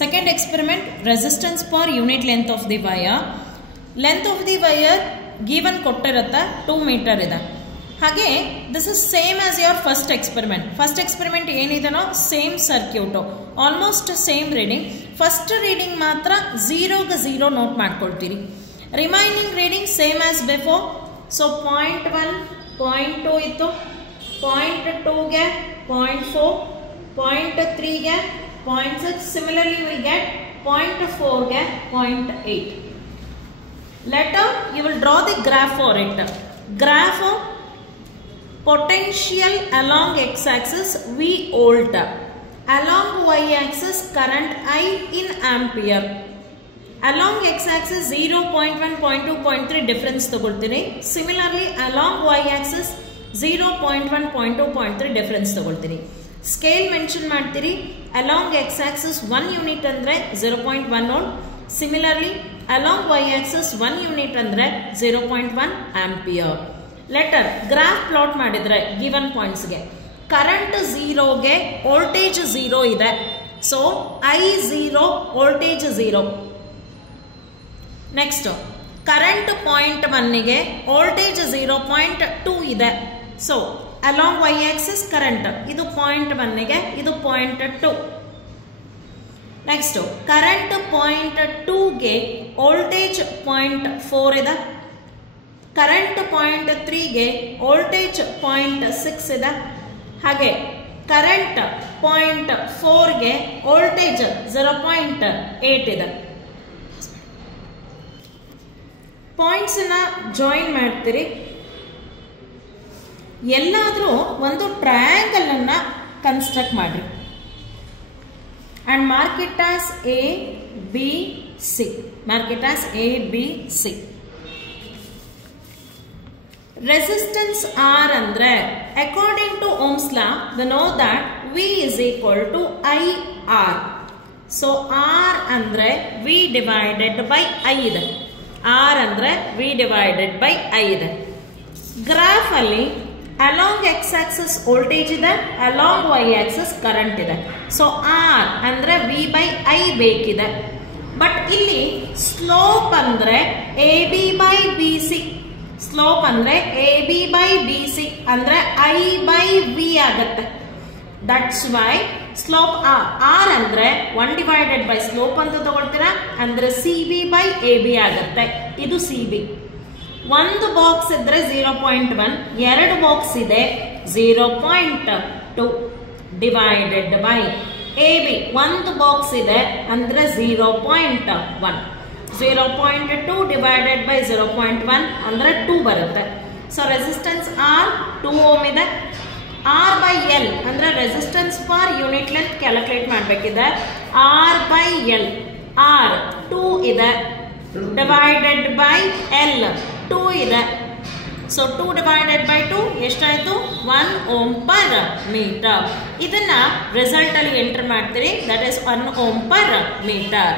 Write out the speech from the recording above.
Second experiment, resistance per unit length of the wire. Length of the wire given ಕೊಟ್ಟಿರುತ್ತೆ 2 meter ಇದೆ. ಹಾಗೆ this is same as your first experiment. First experiment ಏನಿದೆನೋ same circuit, almost same reading. First reading ಮಾತ್ರ 0 ಗೆ 0 note ಮಾಡ್ಕೊಳ್ತೀರಿ. Remaining reading same as before. So 0.1, 0.2 ಇತ್ತು, 0.2 ಗೆ 0.4, 0.3 ಗೆ 0.6. Similarly we get 0.4 ಗೆ 0.8. Later you will draw the graph for it. Graph of potential along x-axis V volt, along y-axis current I in ampere. Along x-axis 0, 0.1, 0.2, 0.3 difference ತಗೊಳ್ತೀನಿ. Similarly along y-axis 0, 0.1, 0.2, 0.3 difference ತಗೊಳ್ತೀನಿ. Scale mention ಮಾಡ್ತೀರಿ. Along x-axis 1 unit ಅಂದ್ರೆ 0.1 volt. Similarly along y-axis 1 unit ಅಂದ್ರೆ 0.1 ampere. Letter graph plot ಮಾಡಿದ್ರೆ given points ಗೆ current 0 ಗೆ voltage 0 ಇದೆ. So I0 voltage 0. Next current 0.1 ಗೆ voltage 0.2 ಇದೆ. So along y-axis current ಇದು 0.1 ಗೆ ಇದು 0.2. Next current 0.2 ಗೆ voltage 0.4 ಇದೆ. current 0.3 ಗೆ voltage 0.6 ಇದೆ. ಹಾಗೆ current 0.4 ಗೆ voltage 0.8 ಇದೆ. ಪಾಯಿಂಟ್ಸ್ ನ ಜಾಯಿನ್ ಮಾಡ್ತೀರಿ. ಎಲ್ಲಾದರೂ ಒಂದು ಟ್ರಯಾಂಗಲ್ ಅನ್ನ ಕನ್ಸ್ಟ್ರಕ್ಟ್ ಮಾಡ್ರಿ and mark it as A, B, C. Mark it as A, B, C. Resistance R andre according to Ohm's law we know that V is equal to IR. So R andre V divided by I ide. R andre V divided by I ide. Graph alli along x-axis voltage ಇದೆ, along y-axis current ಇದೆ. So R ಅಂದ್ರೆ V by I ಬೇಕಿದೆ. But ಇಲ್ಲಿ slope ಅಂದ್ರೆ AB by BC. Slope ಅಂದ್ರೆ AB by BC ಅಂದ್ರೆ I by V ಆಗುತ್ತೆ. That's why slope R ಅಂದ್ರೆ 1 divided by ಸ್ಲೋಪ್ ಅಂತ ತಗೊಳ್ತೀರಾ, ಅಂದ್ರೆ CB by AB ಆಗುತ್ತೆ. ಇದು CB. ಒಂದು ಬಾಕ್ಸ್ ಇದ್ರೆ 0.1, ಎರಡು ಬಾಕ್ಸ್ ಇದೆ 0.2 ಡಿವೈಡೆಡ್ ಬೈ AB. ಒಂದು ಬಾಕ್ಸ್ ಇದೆ ಅಂದ್ರೆ 0.1. 0.2 ಡಿವೈಡೆಡ್ ಬೈ 0.1 ಅಂದ್ರೆ 2 ಬರುತ್ತೆ. ಸೊ ರೆಸಿಸ್ಟೆನ್ಸ್ R 2 ಓಮ್ ಇದೆ. R by L ಅಂದ್ರೆ resistance per unit length calculate ಮಾಡಬೇಕಿದೆ. R by L, R 2 ಇದೆ ಡಿವೈಡೆಡ್ ಬೈ L 2 ಇದೆ. ಸೊ 2 ಡಿವೈಡೆಡ್ ಬೈ 2 ಎಷ್ಟಾಯ್ತು? 1 ಓಮ್ ಪರ್ ಮೀಟರ್. ಇದನ್ನ ರಿಸಲ್ಟ್ ಅಲ್ಲಿ ಎಂಟರ್ ಮಾಡ್ತೀರಿ. That is 1 ohm per metre.